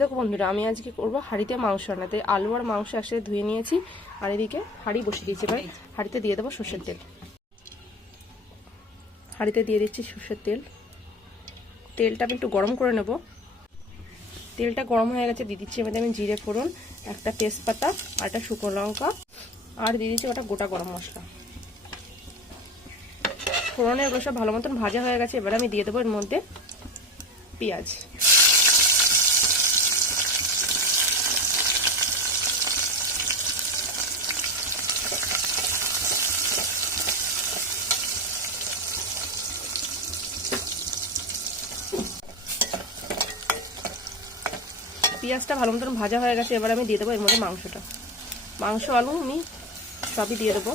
দেখো বন্ধুরা, আমি আজকে করবো হাঁড়িতে মাংস রান্না। তাই আলু আর মাংস একসাথে ধুয়ে নিয়েছি, আর এদিকে হাঁড়ি বসিয়ে দিয়েছি। এবার হাঁড়িতে দিয়ে দেবো সর্ষের তেল। হাঁড়িতে দিয়ে দিচ্ছি সর্ষের তেল। তেলটা আমি একটু গরম করে নেব। তেলটা গরম হয়ে গেছে, দিয়ে দিচ্ছি এবার আমি জিরে ফোড়ন, একটা তেজপাতা আর একটা শুকনো লঙ্কা, আর দিয়ে দিচ্ছি ওটা গোটা গরম মশলা। ফোড়নে এগুলো সব ভালো মতন ভাজা হয়ে গেছে। এবার আমি দিয়ে দেবো এর মধ্যে পেঁয়াজ। পেঁয়াজটা ভালো মতন ভাজা হয়ে গেছে। এবার আমি দিয়ে দেবো এর মধ্যে মাংসটা। মাংস আলু আমি সবই দিয়ে দেবো।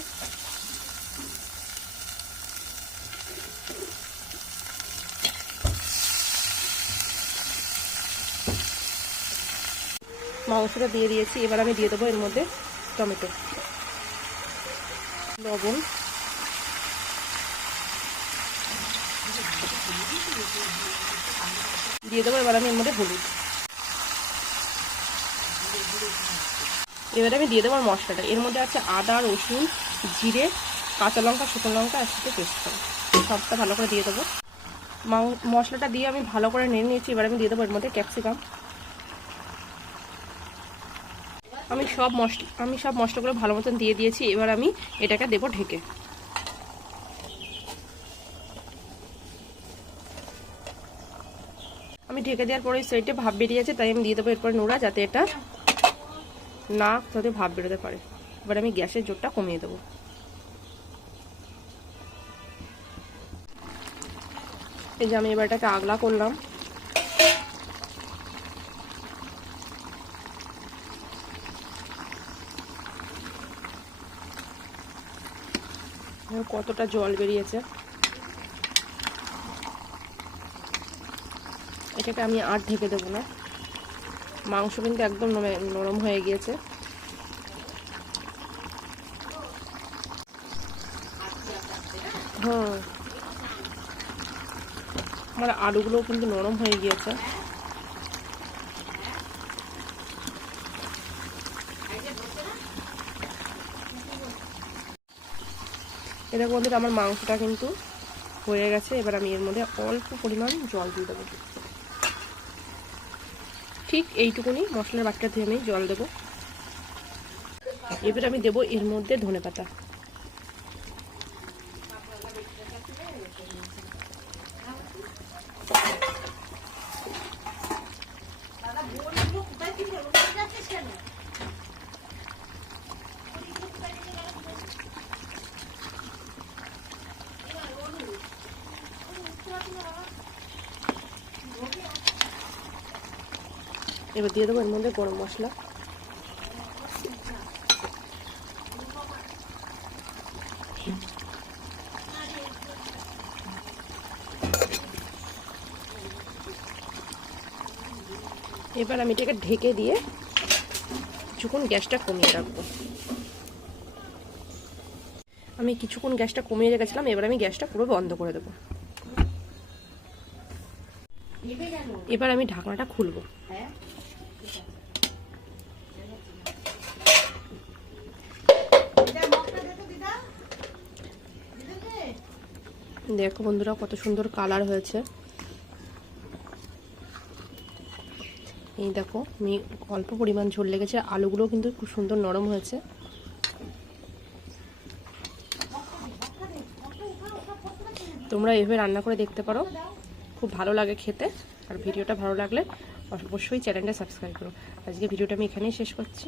মাংসটা দিয়ে দিয়েছি। এবার আমি দিয়ে দেবো এর মধ্যে টমেটো, লবণ, দিয়ে দেবো এবার আমি এর মধ্যে হলুদ। এবারে আমি দিয়ে দেবো মশলাটা। এর মধ্যে আছে আদা, রসুন, জিরে, কাঁচা লঙ্কা, শুকনো লঙ্কা একসাথে পেস্ট করে সবটা ভালো করে দিয়ে দেবো। মশলাটা দিয়ে আমি ভালো করে নেড়ে নিয়েছি। এবার আমি দিয়ে দেবো এর মধ্যে ক্যাপসিকাম। আমি সব মশলাগুলো ভালো মতন দিয়ে দিয়েছি। এবার আমি এটাকে দেবো ঢেকে। আমি ঢেকে দেওয়ার পরে সাইডে ভাপ বেরিয়েছে, তাই আমি দিয়ে দেবো এরপর নোড়া, যাতে এটা না যাতে ভাপ বেরোতে পারে। এবার আমি গ্যাসের জোরটা কমিয়ে দেবো। এই যে আমি এবার এটাকে আগলা করলাম। কতটা জল বেরিয়েছে। এটাকে আমি আর ঢেকে দেবো না। মাংস কিন্তু একদম নরম হয়ে গিয়েছে। হ্যাঁ, আমার আলুগুলো কিন্তু নরম হয়ে গিয়েছে। এটা বন্ধুরা আমার মাংসটা কিন্তু হয়ে গেছে। এবার আমি এর মধ্যে অল্প পরিমাণ জল দিয়ে দেবো। ঠিক এইটুকুনি মশলার বাটিটা দিয়ে আমি জল দেবো। এবার আমি দেবো এর মধ্যে ধনেপাতা। এবার দিয়ে দেবো এর মধ্যে গরম মশলা। এবার আমি এটাকে ঢেকে দিয়ে কিছুক্ষণ গ্যাসটা কমিয়ে রাখবো। আমি কিছুক্ষণ গ্যাসটা কমিয়ে রেখেছিলাম। এবার আমি গ্যাসটা পুরো বন্ধ করে দেবো। এবার আমি ঢাকনাটা খুলবো। দেখো বন্ধুরা কত সুন্দর কালার হয়েছে। এই দেখো আমি অল্প পরিমাণ ঝোল লেগেছে। আলুগুলো কিন্তু খুব সুন্দর নরম হয়েছে। তোমরা এভাবে রান্না করে দেখতে পারো, খুব ভালো লাগে খেতে। আর ভিডিওটা ভালো লাগলে অবশ্যই চ্যানেলটা সাবস্ক্রাইব করো। আজকে ভিডিওটা আমি এখানেই শেষ করছি।